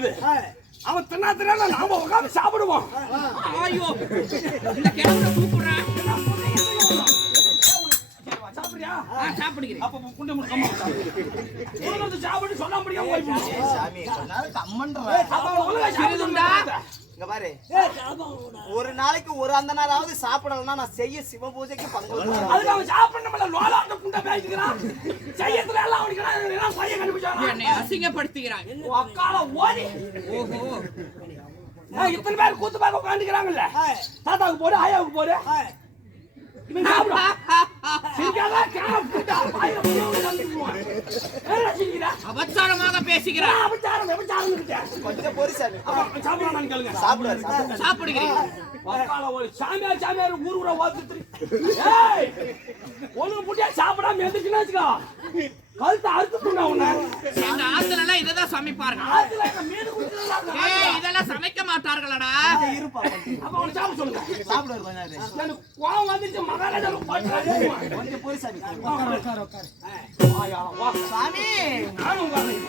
இருக்குது. அவன் தின்னா நாம உட்காந்து சாப்பிடுவோம். ஐயோ இந்த கிழவனை கூப்பிடுறேன். சாப்பிடுறியா? சாப்பிடுகிறேன். அப்ப புண்டை முடுக்கமா சாப்பிடு சொல்ல முடியாம போய் சாமி கம்மன்றா. சிறுதுண்டா இங்க பாரு, ஒரு நாளைக்கு ஒரு அந்த நாளாவது சாப்பிடலன்னா நான் செய்ய சிவ பூஜைக்கு பங்கு. அதுக்கு அவன் சாப்பிடணும்ல, லோலாட்ட புண்டை பேசிக்கிறான். செய்யத்துல எல்லாம் அவனுக்கு எல்லாம் பைய கண்டுபிடிச்சான். என்னை அசிங்கப்படுத்துகிறான். அக்கால ஓடி. ஓஹோ இத்தனை பேர் கூத்து பார்க்க உட்காந்துக்கிறாங்கல்ல. தாத்தாவுக்கு போடு, ஆயாவுக்கு போடு. இவன் சாப்பிடுவா. அபச்சாரமாக பேசுகிறான். கொஞ்சம் பொறு சாமி. சாப்பிடுகிறேன். சாமியார் ஊர் ஊரா வாத்துட்டு ஒண்ணு முட்டியா சாப்பிடாம எந்திரிச்சுன்னா வச்சுக்கோ, கழுத்தை அறுத்துட்டா உன்ன. எங்க ஆத்துல இததான் சமைப்பாருங்க. இதெல்லாம் சமைக்க மாட்டார்களடா. அப்ப அவனை சாப்பிட சொல்லுங்க. சாப்பிடுவாரு கொஞ்ச நேரம். எனக்கு கோவம் வந்துச்சு. மகாராஜா கொஞ்சம் பொறு சாமி. சாமி நானும் வரேன்.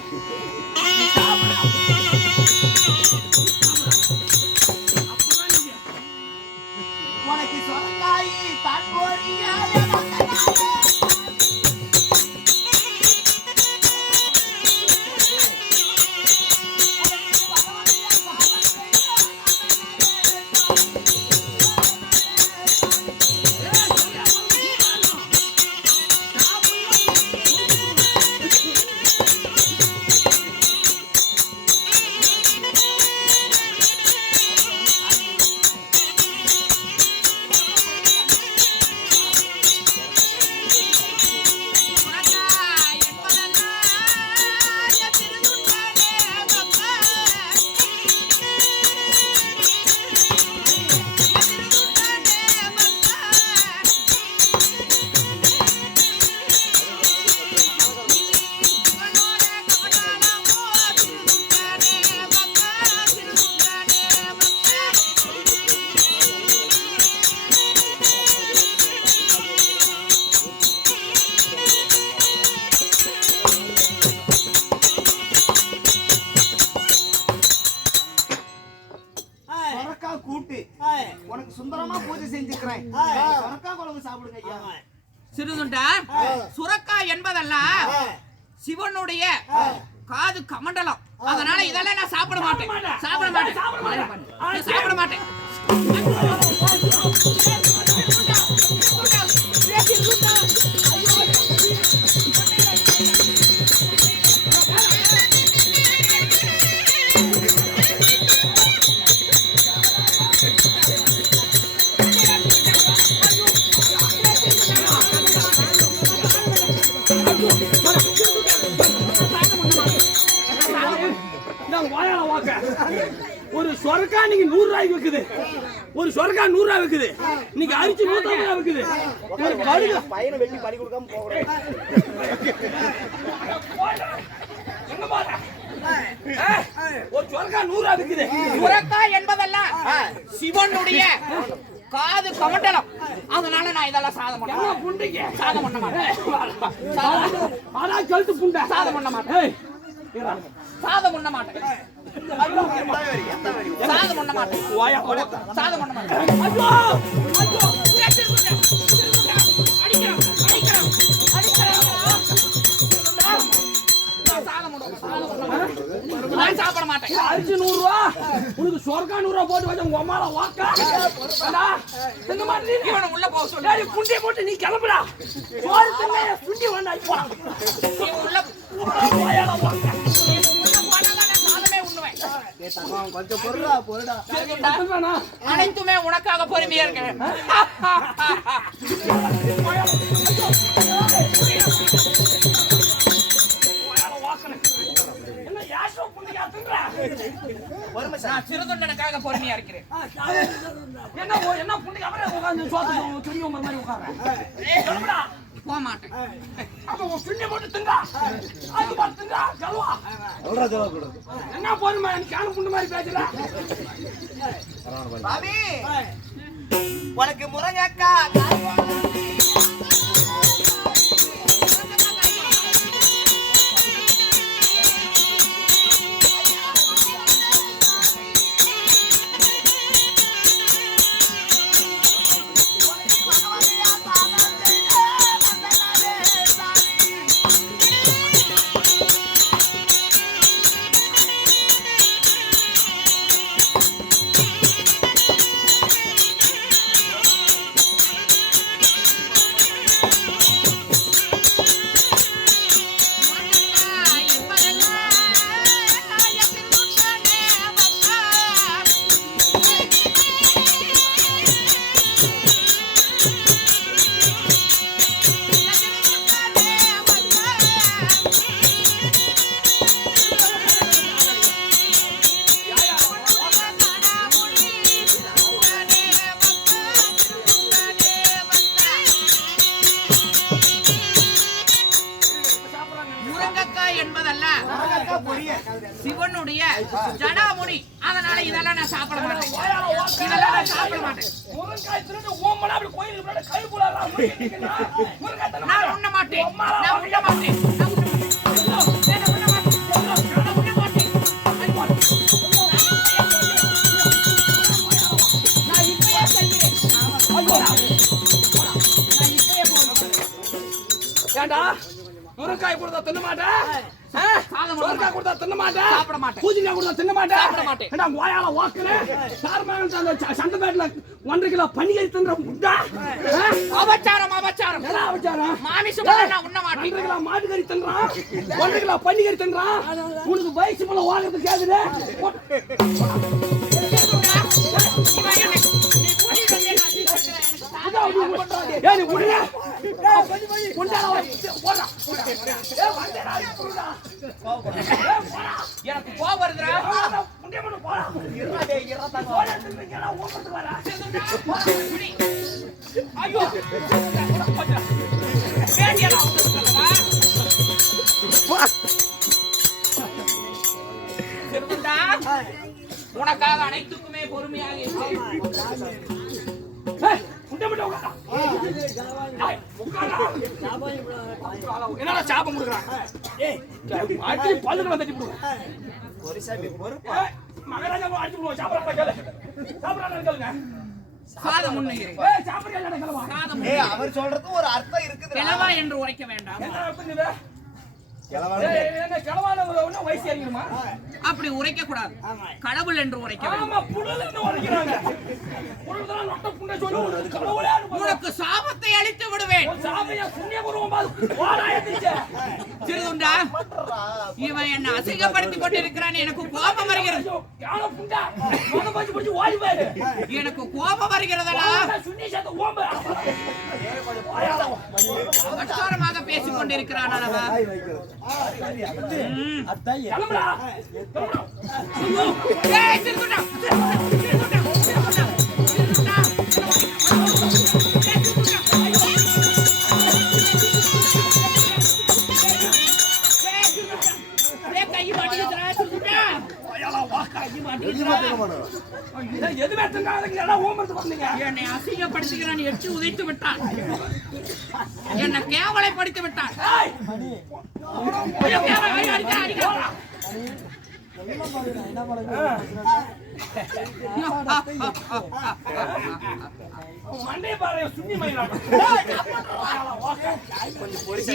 உனக்கு சொரக்காய் தான் போறியா? உனக்கு சுந்தரமா பூஜை செஞ்சுக்கிறேன். சுரக்காய் குழம்பு சாப்பிடுங்க ஐயா. சிறுதுண்டா, சுரக்காய் என்பதெல்லாம் சிவனுடைய காது கமண்டலம். அதனால இதெல்லாம் நான் சாப்பிட மாட்டேன். ஒரு சொரக்கா நீங்க 100 ரூபாய்க்கு விக்குது. ஒரு சொரக்கா 100 ரூபாய் விக்குது. நீங்க அரிசி 150 ரூபாய் விக்குது. ஒரு கழுகு பையனை வெட்டி பறி கொடுக்காம போறேன். எங்க போற? ஒரு சொரக்கா 100 ரூபாய் விக்குது. சுரக்கா என்பதெல்லாம் சிவனுடைய காது கமண்டலம். அதனால நான் இதெல்லாம் சாதம் பண்ண மாட்டேன். புண்டைக்கு சாதம் பண்ண மாட்டேன். ஆனா கழுத்து புண்டை சாதம் பண்ண மாட்டேன். சாதம் பண்ண மாட்டேன். சாதம் பண்ண மாட்டேன். சாதம் பண்ண மாட்டேன். சாப்பிட மாட்டேன். அரிசி 100 ரூபாய், உனக்கு சொர்க்கா 100 ரூபாய் போட்டு வச்ச உங்க அம்மால வாக்கா இந்த மாதிரி இவனை உள்ள போக சொல்லி புண்டியை போட்டு நீ கிளம்புடா. சோறு தின்ன புண்டி வேண்டா. இப்போ உள்ள கொஞ்சம் பொருடா பொருடா. அனைத்துமே உனக்காக பொறுமையா இருக்கிறேன். சிறுதொண்டனுக்காக பொறுமையா இருக்கிறேன். என்ன புண்டி அப்புறம் உட்காந்து சோத்து துணி உங்க மாதிரி உட்கார்றேன். போக மாட்டேன். அப்ப உன் புண்ணிய போட்டு திங்கா. அது போட்டு திங்கா கல்வா. என்ன போதுமா எனக்கு காண புண்டு மாதிரி பேசுற. பாபி உனக்கு முருங்கக்கா ஜடாமுனி. அதனால இதெல்லாம் நான் சாப்பிட மாட்டேன். இதெல்லாம் நான் சாப்பிட மாட்டேன். முருங்காய் திருட்டு ஓமனா அப்படி கோயிலுக்கு முன்னாடி கை போடாதா முருங்காய் தரமா நான் உண்ண மாட்டேன். நான் உண்ண மாட்டேன். நான் உண்ண மாட்டேன். ஏண்டா முருங்காய் கொடுத்தா தின்ன மாட்டேன், முருங்காய் கொடுத்தா தின்ன மாட்டேன், சாப்பிட மாட்டேன். பூஜைக்காய் கொடுத்தா தின்ன மாட்டேன், சாப்பிட மாட்டேன். ஏண்டா வாயால வாக்குறேன் சண்டைப்பேட்டில் 1.5 கிலோ பனிகை தின்ற முட்டா அபச்சாரம் அபச்சாரம். என்ன அவச்சாரம்? மாமிசம் நான் உண்ண மாட்டேன். 1.5 கிலோ மாட்டுக்கறி தின்றான், 1.5 கிலோ பனிகறி தின்றான். உனக்கு வயசு போல வாங்குறது கேக்குது. ஏய் உடனே எனக்கு கோபம் வருதுடா. ஐயோ உனக்காக அனைத்துக்குமே பொறுமையாக என்னடா சாபம் கொடுக்குறான்? பல்லுகளை தட்டி விடுவோம். மகாராஜா அடிச்சு விடுவோம். சாப்பிடறாங்க கேளு, சாப்பிடறாங்க கேளுங்க. சாதம் முன்னுகிறேன். சாப்பிடுறா கிளவா, சாதம் அவர் சொல்றது ஒரு அர்த்தம் இருக்குது. கிளவா என்று உரைக்க வேண்டாம். என்ன அர்த்தம்? கிளவான வயசு அறியுமா? அப்படி உரைக்க கூடாது. கடவுள் என்று உரைக்க வேண்டும். ஆமா, புடலன்னு உரைக்கிறாங்க. புடலதான் நொட்ட புண்டை சொல்லி ஒரு கடவுளே உனக்கு சாபத்தை அளித்து விடுவேன். சாபையா புண்ணியபூர்வம் வாடாயத்திச்சே திருதுண்டா, இவன் என்ன அசிங்கப்படுத்திக் கொண்டிருக்கிறான். எனக்கு கோபம் வருகிறது. யாரோ புண்டா மொத பஞ்சு பிடிச்சு ஓடி போயிடு. எனக்கு கோபம் வருகிறதா? சுண்ணி சேர்த்து ஓம்ப கஷ்டமாக பேசிக் கொண்டிருக்கிறான் அல்லவா? கிளம்புடா. ஏய் திருதுண்டா, என்னை அசிங்கப்படுத்துகிறான். எட்டி உதைத்து விட்டான். என்னை கேவலைப்படுத்தி விட்டான்.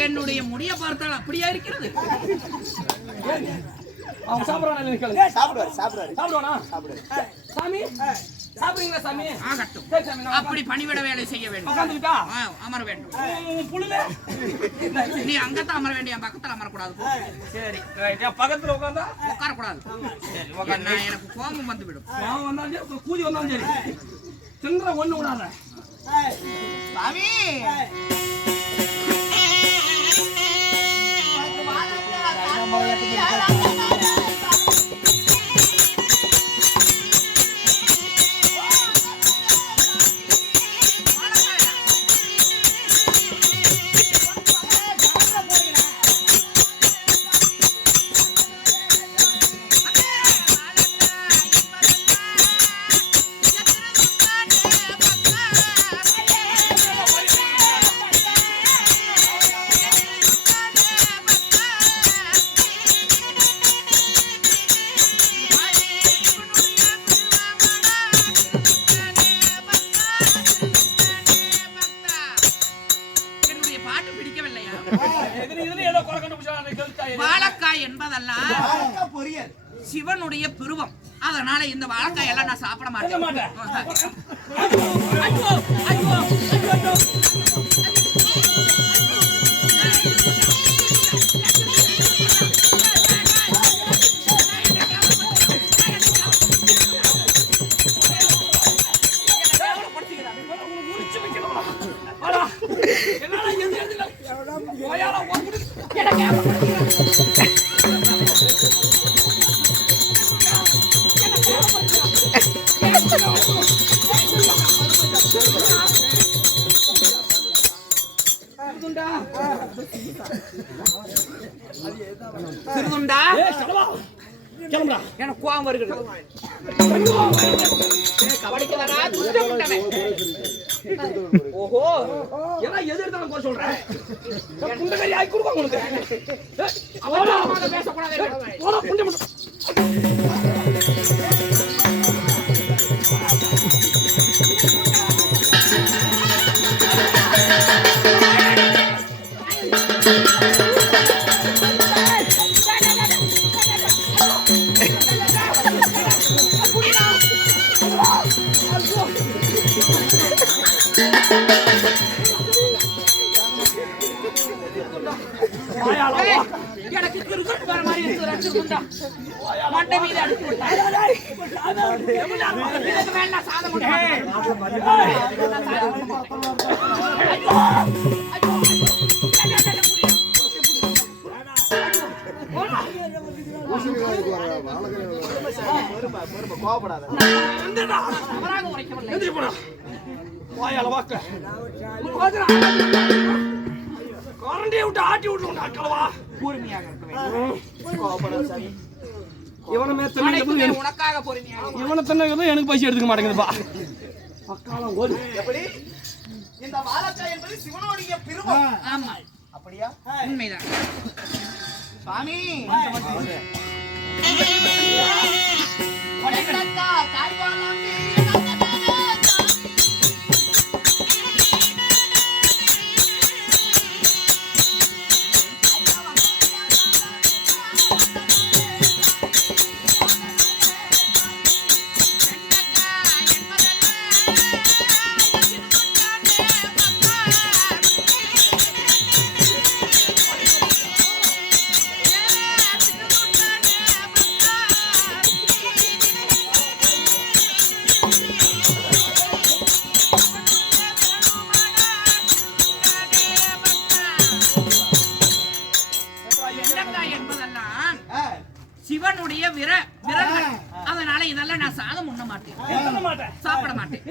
என்னுடைய முடிய பார்த்தால் அப்படியா இருக்கிறது? அவன் சாப்பிடுறான். சாப்பிடுவானா? சாமி சாப்பிடுறீங்களா சாமி? ஆகட்டும். சரி சாமி, நான் அப்படி பணிவிட வேலை செய்ய வேண்டும். உட்கார்ந்துட்டா அமர வேண்டும். புழுல நீ அங்கத்தான் அமர வேண்டிய, பக்கத்துல அமரக்கூடாது. சரி ரைட். பக்கத்துல உட்கார்ந்தா உட்காரக்கூடாது. எனக்கு கோபம் வந்துவிடும். அவன் வந்தாலும் சரி, கூதி வந்தாலும் சரி, தின்ற ஒண்ணு விடாத. சாமி வாழைக்காய் என்பதெல்லாம் சிவனுடைய பிருவம். அதனால இந்த வாழைக்காய் எல்லாம் நான் சாப்பிட மாட்டேன். கிளம்புடா. எனக்கு கோவம் வருகிறது. கபடிக்கலடா துஷ்டம் விட்டவன். ஓஹோ ஏன்னா எது எடுத்தாலும் போய் சொல்றேன். புண்டகரி ஆக்கி கொடுப்பாங்க உனக்கு. அவமானமாக பேசக்கூடாது. போடா புண்டை மட்டும். எனக்கு கிறுக்கு வர மாதிரி இருக்குது. மண்டை மீது அடிச்சு விட்டா. இதுக்கு மேல நான் சாத முடியும். கோபப்படாத. அவராக உரைக்கவில்லை. எந்திரி போடா. வாயால வாக்க. கரண்டியை விட்டு ஆட்டி விட்டுருவோம் அக்கலவா. பொறுமையாக இருக்க வேண்டும். கோபப்படாத சாமி. இவனை அனைத்துமே உனக்காக பொறுமையாக. இவனை தின்னது எனக்கு பசி எடுத்துக்க மாட்டேங்குதுப்பா. அக்காலம் ஓடி. எப்படி இந்த வாழைக்காய் என்பது சிவனுடைய பிருவம். ஆமா அப்படியா? உண்மைதான் சாமி. சிவனுடைய விரல்கள். அதனால இதெல்லாம் நான் சாதம் உண்ண மாட்டேன். சாப்பிட மாட்டேன்.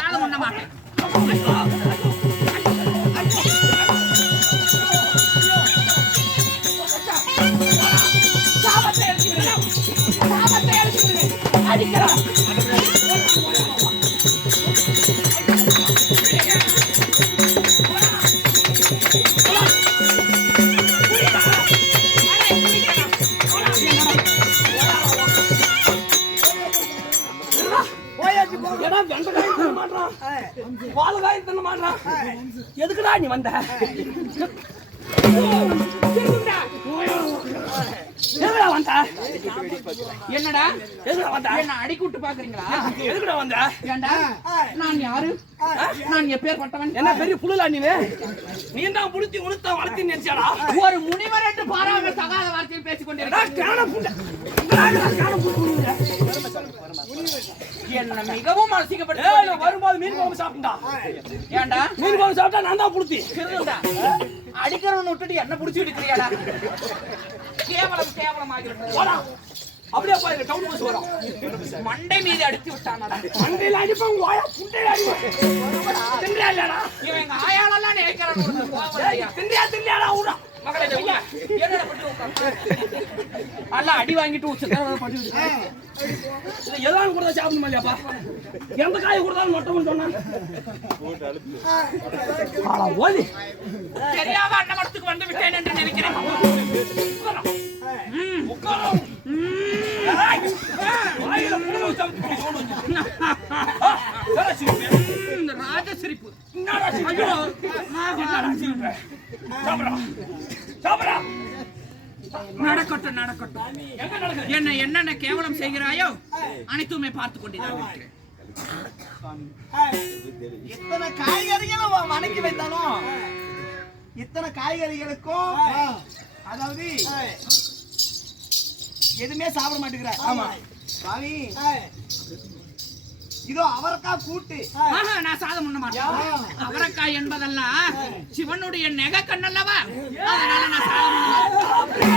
சாதம் உண்ண மாட்டேன். எதுக்குடா நீ வந்த? என்னடா எதுக்குடா வந்த? என்ன அடிக்கூட்டு பாக்குறீங்களா? எதுக்குடா வந்த? ஏண்டா நான் யாரு? நான் எப்பேற்பட்டவன்? என்ன பெரிய புழுலா நீ தான் புடிச்சு உளுத்த வளர்த்தி நினைச்சாடா? ஒரு முனிவர் என்று பாராமல் தகாத வார்த்தையில் பேசிக் கொண்டிருக்கிறேன். என்ன மிகவும் அசிங்கப்படுத்த வரும்போது மீன் குழம்பு சாப்பிட்டா. ஏண்டா மீன் குழம்பு சாப்பிட்டா நான் தான் புடுத்தி. அடிக்கிறவன் விட்டுட்டு என்ன புடிச்சு விடுக்கிறியாடா? கேவலம் கேவலமாகிறது. அப்படியே பாருங்க டவுன் பஸ் வரும். மண்டை மீது அடித்து விட்டானடா. மண்டையில அடிப்பாங்க வாயா புண்டையில அடிப்பாங்க. தின்றியாடா? இவன் எங்க ஆயாலெல்லாம் நேக்கறான். தின்றியாடா ஊடா. மகளே ஐயா என்னடா பண்ணி உட்கார்ந்து? அல்ல அடி வாங்கிட்டு உச்சதா பண்ணி விடு. இல்ல எல்லாம் கூட சாப்பிடணும் இல்லையாப்பா? எந்த காய் கொடுத்தாலும் நொட்டவும் சொன்னான். ஆளா ஓடி. தெரியாம அன்னமரத்துக்கு வந்து விட்டேன் என்று நினைக்கிறேன். உட்காரும். வாயில புடிச்சு சாப்பிட்டு போணும். இந்த ராஜ சிரிப்பு. என்னடா ஐயோ என்னடா சிரிப்பு? சாப்பிடா. நடக்கட்டும் நடக்கட்டும். என்ன என்னென்ன கேவலம் செய்கிறாயோ அனைத்துமே பார்த்து கொண்டிருக்கிறேன். இத்தனை காய்கறிகளும் வணக்கி வைத்தாலும் இத்தனை காய்கறிகளுக்கும் அதாவது எதுவுமே சாப்பிட மாட்டேங்கிற. ஆமா சாமி. இதோ அவரைக்காய் கூட்டு. நான் சாதம் உண்ண மாட்டேன். அவரைக்காய் என்பதெல்லாம் சிவனுடைய நெக கண்ணல்லவா, அதனால நான் சாதம் உண்ண மாட்டேன்.